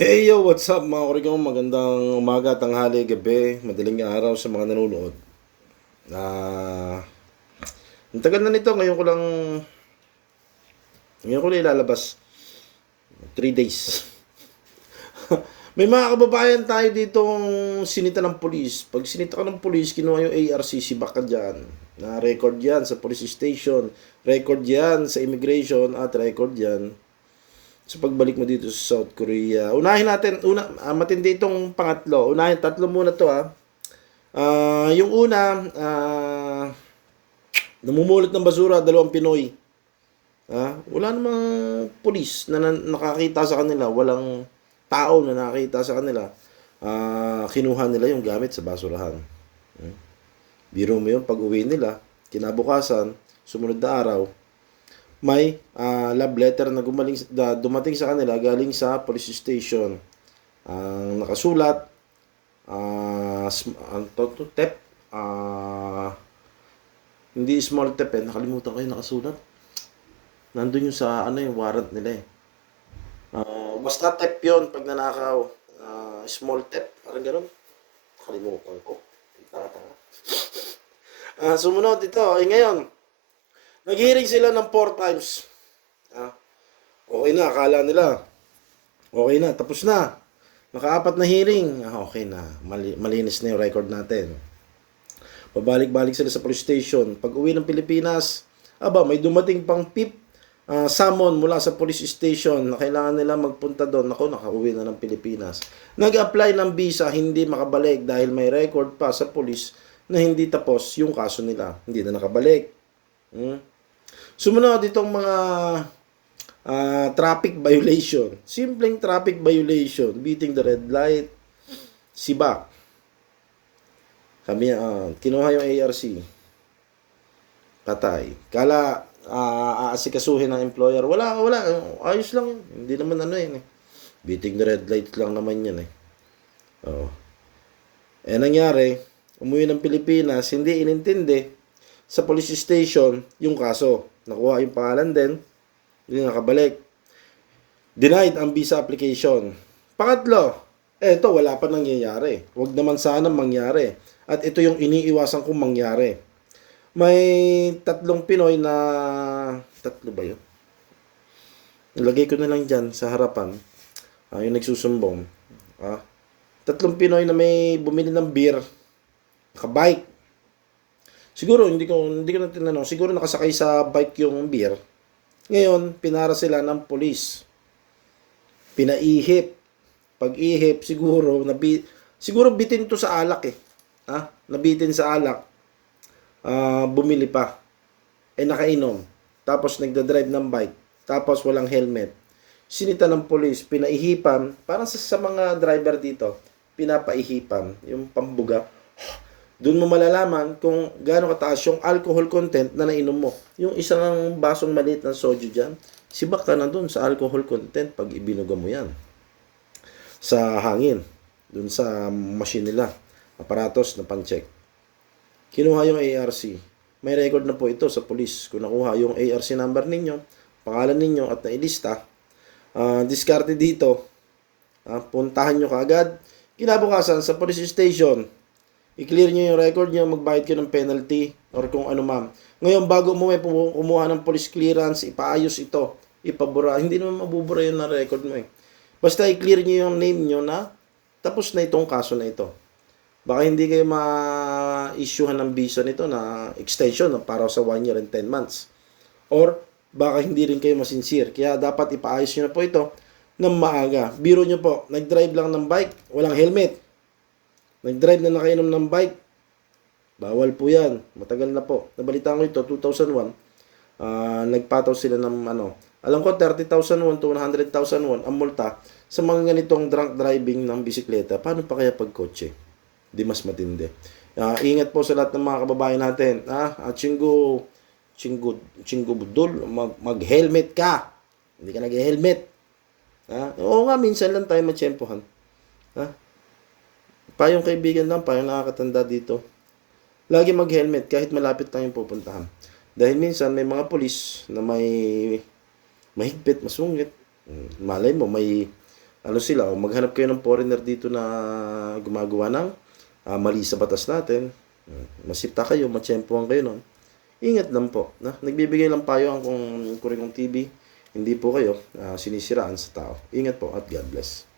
Hey yo, what's up mga kurigong? Magandang umaga, tanghali, gabi, madaling araw sa mga nanonood. Ang tagal na nito, ngayon ko lang ilalabas. 3 days. May mga kababayan tayo ditong sinita ng pulis. Pag sinita ka ng pulis, kinuha yung ARC, sibak ka dyan. Na record yan sa police station, record yan sa immigration, at record yan sa pagbalik mo dito sa South Korea. Unahin natin, matindi itong pangatlo. Unahin, tatlo muna to ha. Yung una, namumulot ng basura, 2 Pinoy. Wala namang pulis na nakakita sa kanila. Walang tao na nakakita sa kanila. Kinuha nila yung gamit sa basurahan. Biro mo yun, pag uwi nila, kinabukasan, sumunod na araw, may love letter na dumating sa kanila galing sa police station. Ang nakasulat, tep, hindi small tep nakalimutan ko yung nakasulat. Nandun yung sa yung warrant nila eh. Basta tep yun pag nanakaw. Small tep, parang ganun. Nakalimutan ko. Tanga-tanga. Sumunod ito, ngayon, nag-hearing sila ng 4 times. Okay na, akala nila. Okay na, tapos na. Naka-4 na hearing. Okay na, malinis na yung record natin. Pabalik-balik sila sa police station. Pag uwi ng Pilipinas, may dumating pang PIP summon mula sa police station na kailangan nila magpunta doon. Ako, nakauwi na ng Pilipinas. Nag-apply ng visa, hindi makabalik dahil may record pa sa police na hindi tapos yung kaso nila. Hindi na nakabalik. Sumunod itong mga traffic violation. Simpleng traffic violation. Beating the red light. Sibak. Kami, kinuha yung ARC. Patay. Kala, aasikasuhin ng employer. Wala. Ayos lang yun. Hindi naman yun eh. Beating the red light lang naman yan eh. Nangyari, umuwi ng Pilipinas, hindi inintindi sa police station yung kaso. Nakuha yung pangalan din. Hindi nakabalik. Denied ang visa application. Pangatlo, ito wala pa nangyayari. Huwag naman sana mangyari. At ito yung iniiwasan kong mangyari. May 3 Pinoy na... 3 ba yun? Ilagay ko na lang dyan sa harapan. Yung nagsusumbong. 3 Pinoy na may bumili ng beer. Nakabike. Siguro, hindi ko na tinanong. Siguro nakasakay sa bike yung beer. Ngayon, pinara sila ng pulis. Pinaihip. Pag-ihip, siguro bitin to sa alak eh. Nabitin sa alak. Bumili pa. Nakainom. Tapos nagdadrive ng bike. Tapos walang helmet. Sinita ng pulis, pinaihipan. Parang sa mga driver dito, pinapaihipan. Yung pambuga. Doon mo malalaman kung gaano kataas yung alcohol content na nainom mo. Yung isang basong maliit ng soju dyan, sibak ka na doon sa alcohol content pag ibinuga mo yan. Sa hangin. Doon sa machine nila. Aparatos na pan-check. Kinuha yung ARC. May record na po ito sa police. Kung nakuha yung ARC number ninyo, pangalan ninyo at nailista, diskarte dito. Puntahan nyo kaagad. Kinabukasan sa police station, i-clear nyo yung record nyo, magbayad kayo ng penalty or kung ano ma'am. Ngayon, bago mo may kumuha ng police clearance, ipaayos ito, ipabura. Hindi naman mabubura yun na record mo eh. Basta i-clear nyo yung name nyo na tapos na itong kaso na ito. Baka hindi kayo ma-issuehan ng visa nito na extension para sa 1 year and 10 months. Or baka hindi rin kayo masincere. Kaya dapat ipaayos nyo na po ito ng maaga. Biro nyo po, nag-drive lang ng bike, walang helmet. Nag-drive na nakainom ng bike. Bawal po yan. Matagal na po. Nabalitaan ko ito, 2001. Nagpataw sila ng alam ko 30,000 won to 100,000 won ang multa sa mga ganitong drunk driving ng bisikleta. Paano pa kaya pag kotse? Di mas matindi. Ingat po sa lahat ng mga kababayan natin. Chingo budol, mag-helmet ka. Hindi ka nag-helmet. Oo nga, minsan lang tayo matsyempohan. Payong kaibigan lang, payong nakakatanda dito. Lagi mag-helmet kahit malapit tayong pupuntahan. Dahil minsan may mga pulis na may mahigpit, masungit. Malay mo, may ano sila, o maghanap kayo ng foreigner dito na gumagawa ng mali sa batas natin. Masipta kayo, matsyempohan kayo nun. Ingat lang po. Na? Nagbibigay lang payo ang kung Kurikong TV. Hindi po kayo sinisiraan sa tao. Ingat po at God bless.